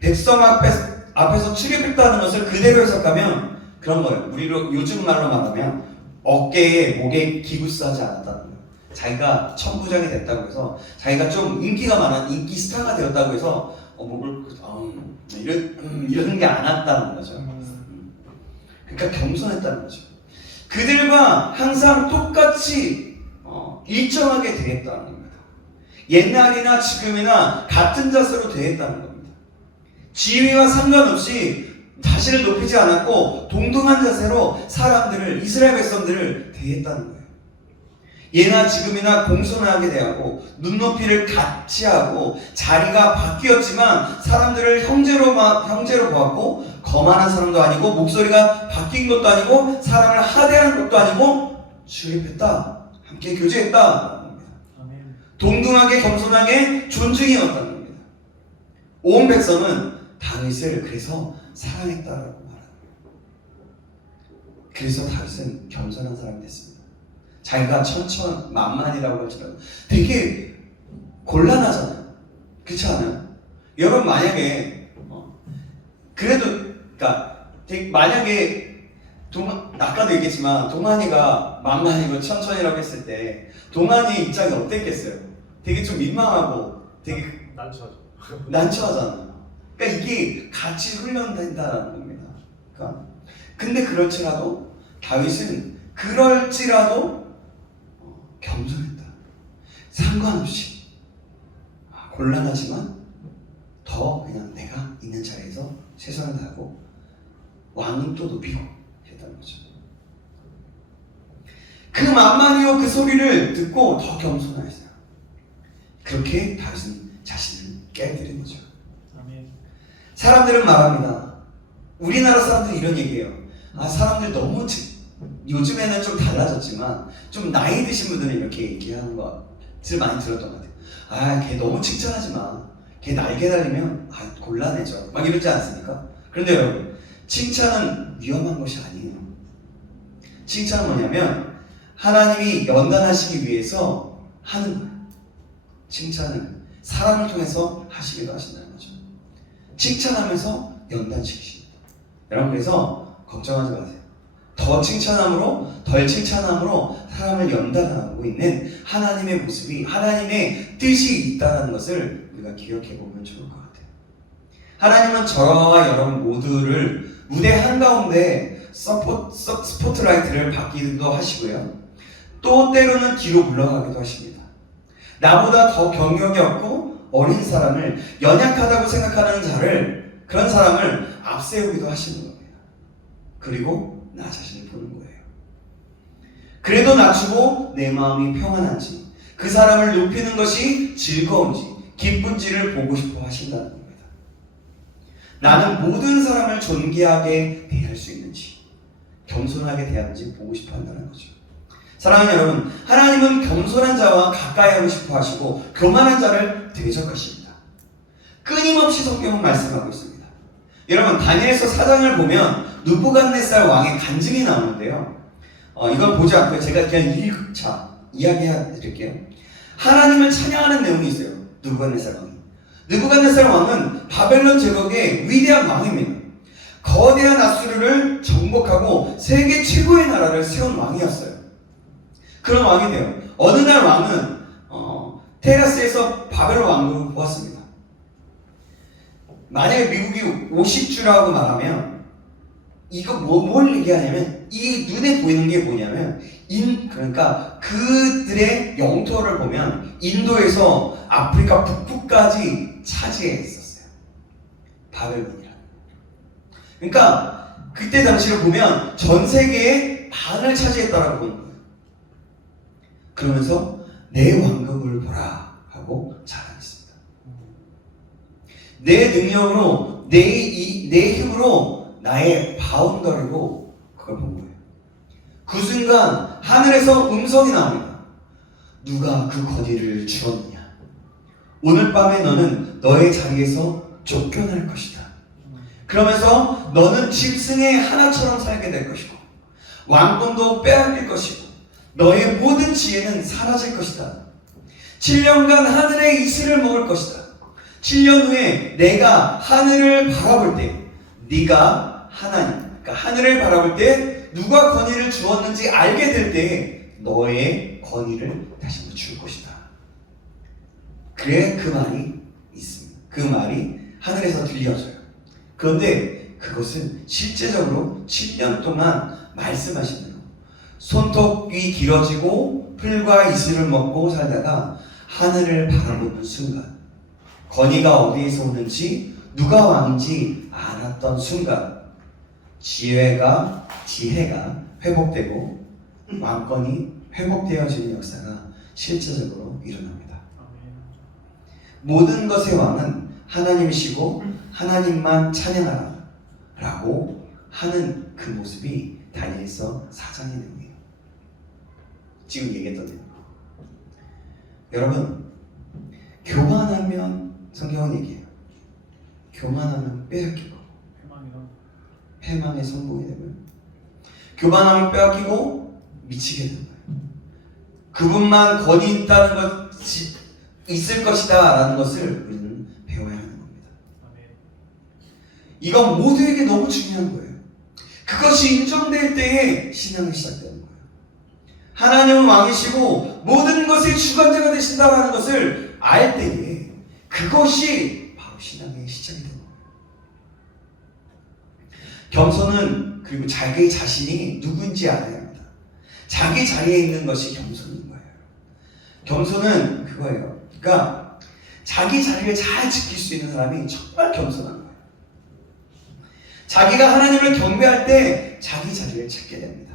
백성 앞에서 출입했다는 것을 그대로 해석하면 그런 거예요. 우리로 요즘 말로 말하면 어깨에 목에 기구스하지 않았다는 거예요. 자기가 천부장이 됐다고 해서 자기가 좀 인기가 많은 인기 스타가 되었다고 해서 목을 이러는 게 않았다는 거죠. 그러니까 겸손했다는 거죠. 그들과 항상 똑같이 일정하게 대했다는 겁니다. 옛날이나 지금이나 같은 자세로 대했다는 겁니다. 지위와 상관없이 자신을 높이지 않았고 동등한 자세로 이스라엘 백성들을 대했다는 거예요. 예나 지금이나 공손하게 대하고 눈높이를 같이 하고 자리가 바뀌었지만 사람들을 형제로 보았고 거만한 사람도 아니고 목소리가 바뀐 것도 아니고 사람을 하대하는 것도 아니고 출입했다. 함께 교제했다. 동등하게 겸손하게 존중이었다는 겁니다. 온 백성은 다윗을 그래서 사랑했다라고 말합니다. 그래서 다윗은 겸손한 사람이 됐습니다. 자기가 천천만만이라고 할지라도 되게 곤란하잖아요. 그렇지 않아요? 여러분 만약에 만약에 아까도 얘기했지만 동환이가 만만이고 천천이라고 했을 때 동환이 입장이 어땠겠어요? 되게 좀 민망하고 되게 난처하잖아요. 그러니까 이게 같이 훈련된다는 겁니다. 근데 그럴지라도 다윗은 겸손했다. 상관없이 곤란하지만 더 그냥 내가 있는 자리에서 최선을 다하고 왕은 또 높이고 했다는 거죠. 그 만만이요 그 소리를 듣고 더 겸손하였어요. 그렇게 다윗은 자신을 깨뜨린 거죠. 사람들은 말합니다. 우리나라 사람들이 이런 얘기해요. 사람들 너무 요즘에는 좀 달라졌지만 좀 나이 드신 분들은 이렇게 얘기하는 것을 많이 들었던 것 같아요. 걔 너무 칭찬하지 마. 걔 날개 달리면 곤란해져. 막 이러지 않습니까? 그런데 여러분, 칭찬은 위험한 것이 아니에요. 칭찬은 뭐냐면 하나님이 연단하시기 위해서 하는 거예요. 칭찬은 사람을 통해서 하시기도 하신다는 거죠. 칭찬하면서 연단시키십니다. 여러분 그래서 걱정하지 마세요. 더 칭찬함으로 덜 칭찬함으로 사람을 연단하고 있는 하나님의 모습이 하나님의 뜻이 있다는 것을 우리가 기억해 보면 좋을 것 같아요. 하나님은 저와 여러분 모두를 무대 한가운데 스포트라이트를 받기도 하시고요. 또 때로는 뒤로 물러가기도 하십니다. 나보다 더 경력이 없고 어린 사람을 연약하다고 생각하는 그런 사람을 앞세우기도 하시는 겁니다. 그리고 나 자신을 보는 거예요. 그래도 낮추고 내 마음이 평안한지 그 사람을 높이는 것이 즐거운지 기쁜지를 보고 싶어 하신다는 겁니다. 나는 모든 사람을 존귀하게 대할 수 있는지 겸손하게 대하는지 보고 싶어 한다는 거죠. 사랑하는 여러분, 하나님은 겸손한 자와 가까이 하고 싶어 하시고 교만한 자를 대적하십니다. 끊임없이 성경은 말씀하고 있습니다. 여러분 다니엘서 4장을 보면 느부갓네살 왕의 간증이 나오는데요. 이건 보지 않고요. 제가 그냥 1차 이야기해 드릴게요. 하나님을 찬양하는 내용이 있어요. 느부갓네살 왕이 느부갓네살 왕은 바벨론 제국의 위대한 왕입니다. 거대한 아수르를 정복하고 세계 최고의 나라를 세운 왕이었어요. 그런 왕이 돼요. 어느 날 왕은 테라스에서 바벨론 왕국을 보았습니다. 만약에 미국이 50주라고 말하면 이거 뭘 얘기하냐면 이 눈에 보이는 게 뭐냐면 그러니까 그들의 영토를 보면 인도에서 아프리카 북부까지 차지했었어요. 바벨론이라. 그러니까 그때 당시를 보면 전 세계의 반을 차지했다라고 보는 거예요. 그러면서 내 왕국을 보라 하고 자랑했습니다. 내 능력으로 내 힘으로 나의 바운더리고 그걸 본 거예요. 그 순간 하늘에서 음성이 나옵니다. 누가 그 권위를 주었느냐? 오늘 밤에 너는 너의 자리에서 쫓겨날 것이다. 그러면서 너는 짐승의 하나처럼 살게 될 것이고 왕권도 빼앗길 것이고 너의 모든 지혜는 사라질 것이다. 7년간 하늘의 이슬을 먹을 것이다. 7년 후에 내가 하늘을 바라볼 때 네가 하나님, 그러니까 하늘을 바라볼 때 누가 권위를 주었는지 알게 될 때 너의 권위를 다시 한번 줄 것이다. 그래 그 말이 있습니다. 그 말이 하늘에서 들려져요. 그런데 그것은 실제적으로 7년 동안 말씀하신 대로 손톱이 길어지고 풀과 이슬을 먹고 살다가 하늘을 바라보는 순간 권위가 어디에서 오는지 누가 왕인지 알았던 순간 지혜가 회복되고 왕권이 회복되어지는 역사가 실제적으로 일어납니다. 모든 것의 왕은 하나님이시고 하나님만 찬양하라 라고 하는 그 모습이 다니엘서 4장의 내용이에요. 지금 얘기했던 내용. 여러분, 교만하면 성경은 얘기해요. 교만하면 빼앗기고 패망의 성공이 되고요. 교만하면 빼앗기고 미치게 되는 거예요. 그분만 권위 있다는 것이 있을 것이다 라는 것을 우리는 배워야 하는 겁니다. 이건 모두에게 너무 중요한 거예요. 그것이 인정될 때에 신앙이 시작되는 거예요. 하나님은 왕이시고 모든 것의 주관자가 되신다는 것을 알 때에 그것이 바로 신앙의 시작이 되는 거예요. 겸손은 그리고 자기 자신이 누구인지 알아야 합니다. 자기 자리에 있는 것이 겸손인 거예요. 겸손은 그거예요. 그러니까 자기 자리를 잘 지킬 수 있는 사람이 정말 겸손한 거예요. 자기가 하나님을 경배할 때 자기 자리를 찾게 됩니다.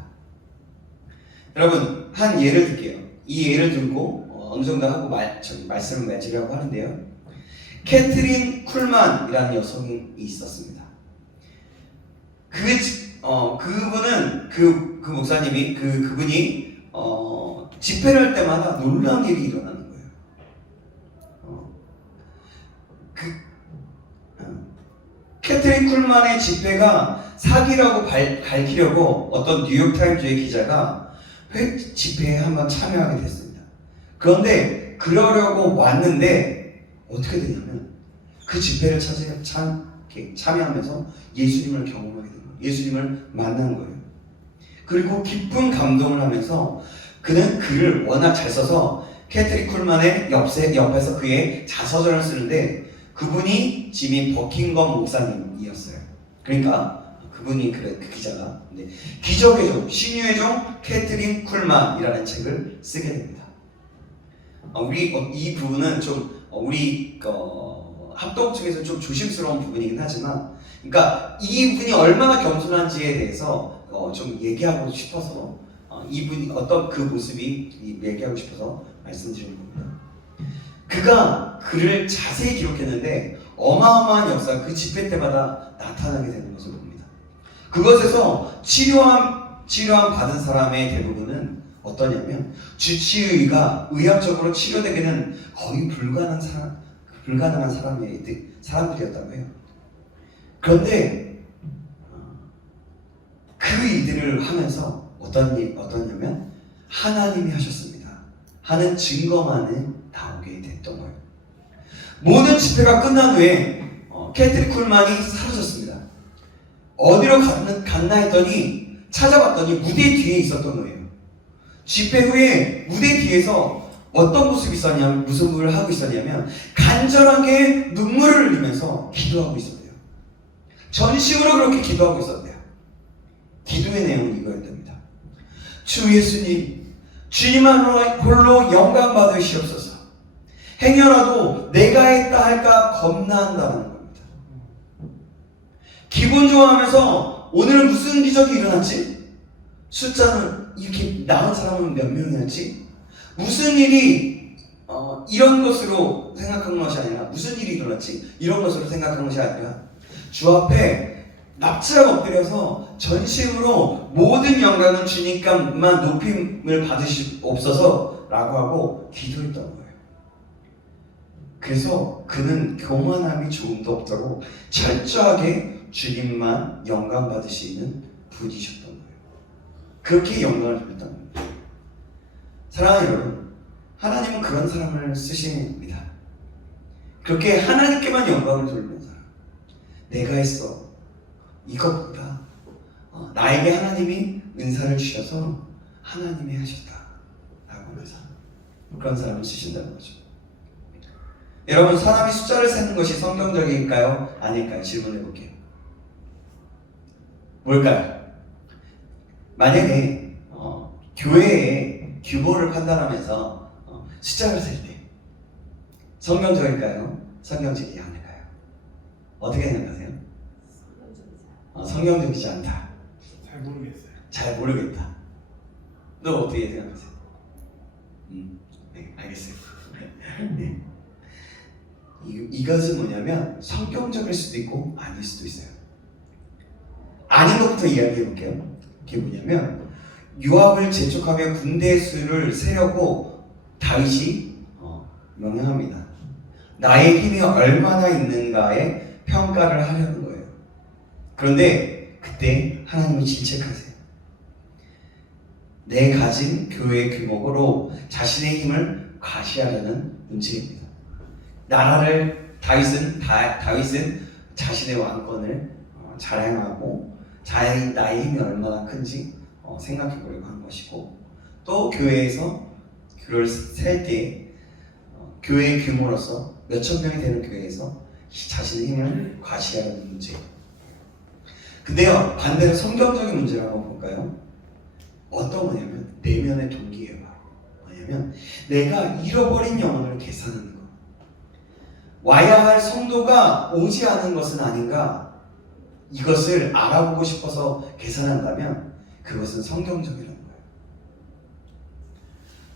여러분, 한 예를 들게요. 이 예를 들고 어느 정도 하고 말씀을 맺으려고 하는데요. 캐트린 쿨만이라는 여성이 있었습니다. 그분은 그 목사님이 그분이 집회를 할 때마다 놀라운 일이 일어나는 거예요. 캐트린 쿨만의 집회가 사기라고 밝히려고 어떤 뉴욕타임즈의 기자가 집회에 한번 참여하게 됐습니다. 그런데 그러려고 왔는데 어떻게 되냐면 그 집회를 참여하면서 예수님을 경험하게 된 거예요. 예수님을 만난 거예요. 그리고 깊은 감동을 하면서 그는 글을 워낙 잘 써서 캐트린 쿨만의 옆에서 그의 자서전을 쓰는데 그분이 지금 버킹엄 목사님이었어요. 그러니까 그분이 그 기자가 기적의 종, 신유의 종 캐트린 쿨만이라는 책을 쓰게 됩니다. 이 부분은 좀 우리 합동 측에서 좀 조심스러운 부분이긴 하지만, 그러니까 이분이 얼마나 겸손한지에 대해서 좀 얘기하고 싶어서 이분이 어떤 그 모습이 얘기하고 싶어서 말씀드리는 겁니다. 그가 글을 자세히 기록했는데 어마어마한 역사가 그 집회 때마다 나타나게 되는 것을 봅니다. 그것에서 치료함 받은 사람의 대부분은 어떠냐면 주치의가 의학적으로 치료되기는 거의 불가능한 사람들이었다고 해요. 그런데 그 일들을 하면서 어떠냐면 하나님이 하셨습니다 하는 증거만은 나오게 됐던 거예요. 모든 집회가 끝난 후에 캐트리 쿨만이 사라졌습니다. 어디로 갔나 했더니 찾아봤더니 무대 뒤에 있었던 거예요. 집회 후에 무대 뒤에서 어떤 모습을 하고 있었냐면 간절하게 눈물을 흘리면서 기도하고 있었대요. 전심으로 그렇게 기도하고 있었대요. 기도의 내용은 이거였답니다. 주 예수님, 주님만으로 홀로 영광 받으시옵소서. 행여라도 내가 했다 할까 겁나한다는 겁니다. 기분 좋아하면서 오늘은 무슨 기적이 일어났지? 숫자는 이렇게 나은 사람은 몇 명이었지? 무슨 일이 이런 것으로 생각한 것이 아니라 무슨 일이 일어났지? 이런 것으로 생각한 것이 아니라 주 앞에 납작 엎드려서 전심으로 모든 영광은 주님께만 높임을 받으시옵소서 라고 하고 기도했던 거예요. 그래서 그는 교만함이 조금도 없도록 철저하게 주님만 영광 받으시는 분이셨던 거예요. 그렇게 영광을 돌렸던 겁니다. 사랑하는 여러분, 하나님은 그런 사람을 쓰십니다. 그렇게 하나님께만 영광을 돌리는 사람. 내가 했어. 이것보다 나에게 하나님이 은사를 주셔서 하나님이 하셨다 라고 하면서 그런 사람을 쓰신다는 거죠. 여러분, 사람이 숫자를 세는 것이 성경적일까요? 아닐까요? 질문해 볼게요. 뭘까요? 만약에 교회의 규모를 판단하면서 숫자를 셀 때 성경적일까요? 성경적이지 않을까요? 어떻게 생각하세요? 성경적이지 않다. 잘 모르겠어요. 잘 모르겠다. 너 어떻게 생각하세요? 네, 알겠어요. 네. 이것은 뭐냐면 성경적일 수도 있고 아닐 수도 있어요. 아닌 것부터 이야기해 볼게요. 그게 뭐냐면 요압을 재촉하며 군대 수를 세려고 다윗이 명령합니다. 나의 힘이 얼마나 있는가에 평가를 하려는 거예요. 그런데 그때 하나님이 질책하세요. 내 가진 교회의 규모로 자신의 힘을 과시하려는 문제입니다. 다윗은 자신의 왕권을 자랑하고 나의 힘이 얼마나 큰지 생각해 보려고 한 것이고, 또 교회에서 그걸 셀 때 교회의 규모로서 몇천 명이 되는 교회에서 자신의 힘을 과시하려는 문제예요. 근데요, 반대로 성경적인 문제를 한번 볼까요? 어떤 거냐면 내면의 동기예요. 뭐냐면 내가 잃어버린 영혼을 계산하는 거. 와야 할 성도가 오지 않은 것은 아닌가? 이것을 알아보고 싶어서 계산한다면 그것은 성경적이라는 거예요.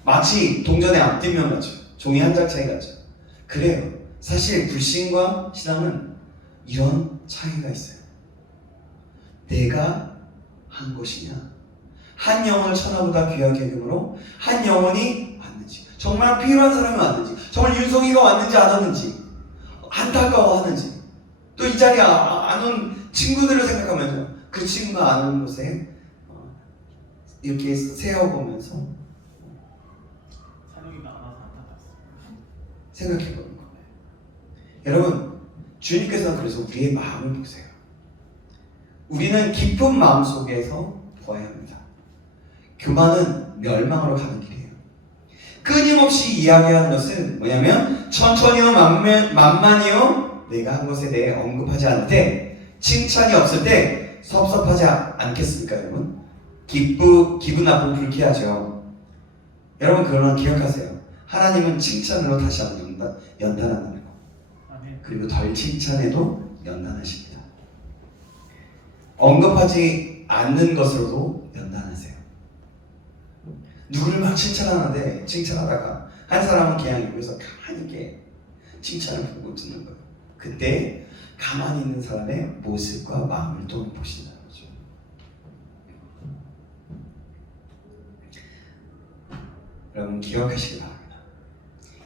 마치 동전의 앞뒷면 같죠. 종이 한 장 차이 같죠. 그래요. 사실 불신과 신앙은 이런 차이가 있어요. 내가 한 것이냐, 한 영혼을 천하보다 귀하게 여김으로 한 영혼이 왔는지, 정말 필요한 사람이 왔는지, 정말 윤성이가 왔는지 안 왔는지 안타까워하는지, 또 이 자리에 안 온 친구들을 생각하면서 그 친구가 안 온 곳에 이렇게 세어보면서 사령이 많아서 안타깝습니다. 생각해보는 거예요. 여러분, 주님께서는 그래서 우리의 마음을 보세요. 우리는 깊은 마음 속에서 보아야 합니다. 교만은 멸망으로 가는 길이에요. 끊임없이 이야기하는 것은 뭐냐면 천천히요 만만히요 내가 한 것에 대해 언급하지 않을 때, 칭찬이 없을 때 섭섭하지 않겠습니까, 여러분? 기분 나쁘고 불쾌하죠. 여러분, 그러나 기억하세요. 하나님은 칭찬으로 다시 한번 연단한다는 거. 아멘. 그리고 덜 칭찬해도 연단하십니다. 언급하지 않는 것으로도 연단하세요. 누구를 막 칭찬하는데 칭찬하다가 한 사람은 그냥 여기서 가만히 이렇게 칭찬을 보고 듣는 거예요. 그때 가만히 있는 사람의 모습과 마음을 또 보신다는 거죠. 여러분, 기억하시기 바랍니다.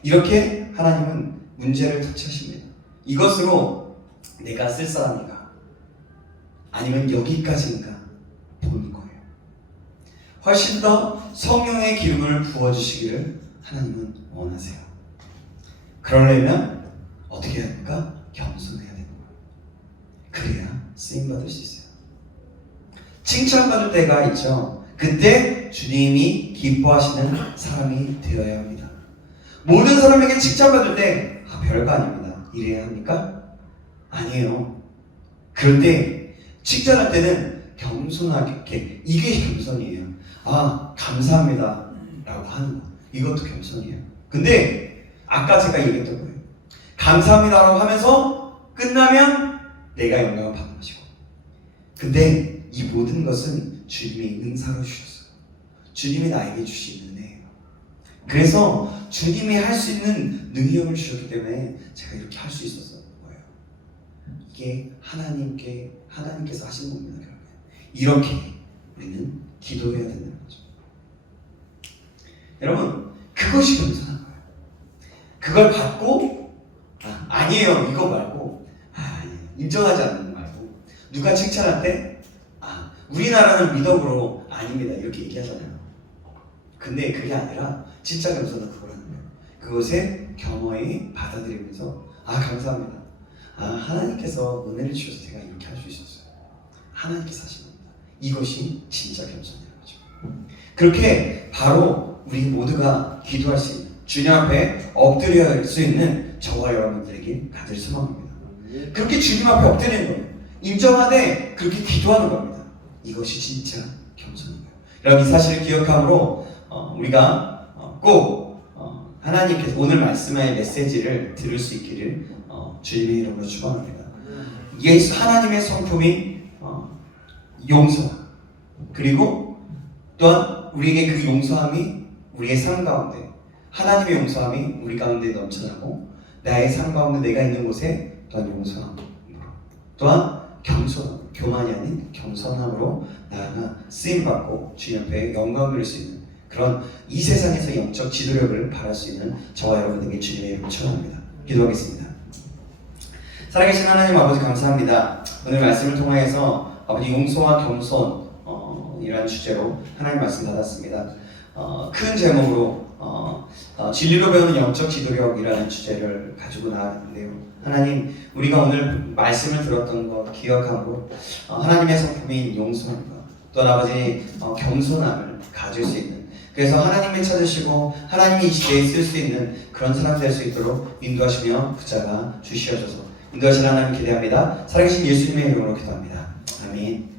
이렇게 하나님은 문제를 터치하십니다. 이것으로 내가 쓸 사람인가, 아니면 여기까지인가 보는 거예요. 훨씬 더 성령의 기름을 부어주시기를 하나님은 원하세요. 그러려면 어떻게 해야 됩니까? 겸손해야 되는 거예요. 그래야 쓰임 받을 수 있어요. 칭찬받을 때가 있죠. 그때 주님이 기뻐하시는 사람이 되어야 합니다. 모든 사람에게 칭찬받을 때 별거 아닙니다. 이래야 합니까? 아니에요. 그럴 때 칭찬할 때는 겸손하게, 이게 겸손이에요. 감사합니다 라고 하는 거, 이것도 겸손이에요. 근데 아까 제가 얘기했던 거예요. 감사합니다라고 하면서 끝나면 내가 영광을 받는 것이고, 근데 이 모든 것은 주님이 은사로 주셨어요. 주님이 나에게 주신 은혜예요. 그래서 주님이 할 수 있는 능력을 주셨기 때문에 제가 이렇게 할 수 있었던 거예요. 이게 하나님께서 하신 겁니다. 결국엔 이렇게 우리는 기도해야 된다는 거죠. 여러분, 그것이 겸손한 거예요. 그걸 받고 아니에요 이거 말고 인정하지 않는 거 말고, 누가 칭찬할 때 우리나라는 미덕으로 아닙니다 이렇게 얘기하잖아요. 근데 그게 아니라 진짜 겸손은 그걸 하는 거예요. 그것에 겸허히 받아들이면서 감사합니다. 하나님께서 은혜를 주셔서 제가 이렇게 할 수 있었어요. 하나님께서 하신 겁니다. 이것이 진짜 겸손이라는 거죠. 그렇게 바로 우리 모두가 기도할 수 있는, 주님 앞에 엎드려야 할 수 있는 저와 여러분들에게 가질 소망입니다. 그렇게 주님 앞에 엎드리는 거예요. 인정하되 그렇게 기도하는 겁니다. 이것이 진짜 겸손인 거예요. 여러분, 이 사실을 기억함으로 우리가 꼭 하나님께서 오늘 말씀의 메시지를 들을 수 있기를 주님의 이름으로 축원합니다. 예수 하나님의 성품이 용서, 그리고 또한 우리에게 그 용서함이 우리의 삶 가운데, 하나님의 용서함이 우리 가운데 넘쳐나고 나의 삶 가운데 내가 있는 곳에 또한 용서함으로, 또한 겸손함, 교만이 아닌 겸손함으로 나아가 쓰임받고 주님 앞에 영광을 드릴 수 있는 그런 이 세상에서 영적 지도력을 바랄 수 있는 저와 여러분에게 주님의 이름을 축원합니다. 기도하겠습니다. 살아계신 하나님 아버지, 감사합니다. 오늘 말씀을 통하여서 아버지 용서와 겸손 이라는 주제로 하나님 말씀 받았습니다. 큰 제목으로 진리로 배우는 영적 지도력이라는 주제를 가지고 나왔는데요. 하나님, 우리가 오늘 말씀을 들었던 것 기억하고 하나님의 성품인 용서함과 또 아버지 겸손함을 가질 수 있는, 그래서 하나님을 찾으시고 하나님이 이 시대에 쓸 수 있는 그런 사람 될 수 있도록 인도하시며 붙잡아 주시옵소서. 인도하시는 하나님 기대합니다. 살아계신 예수님의 이름으로 기도합니다. 아멘.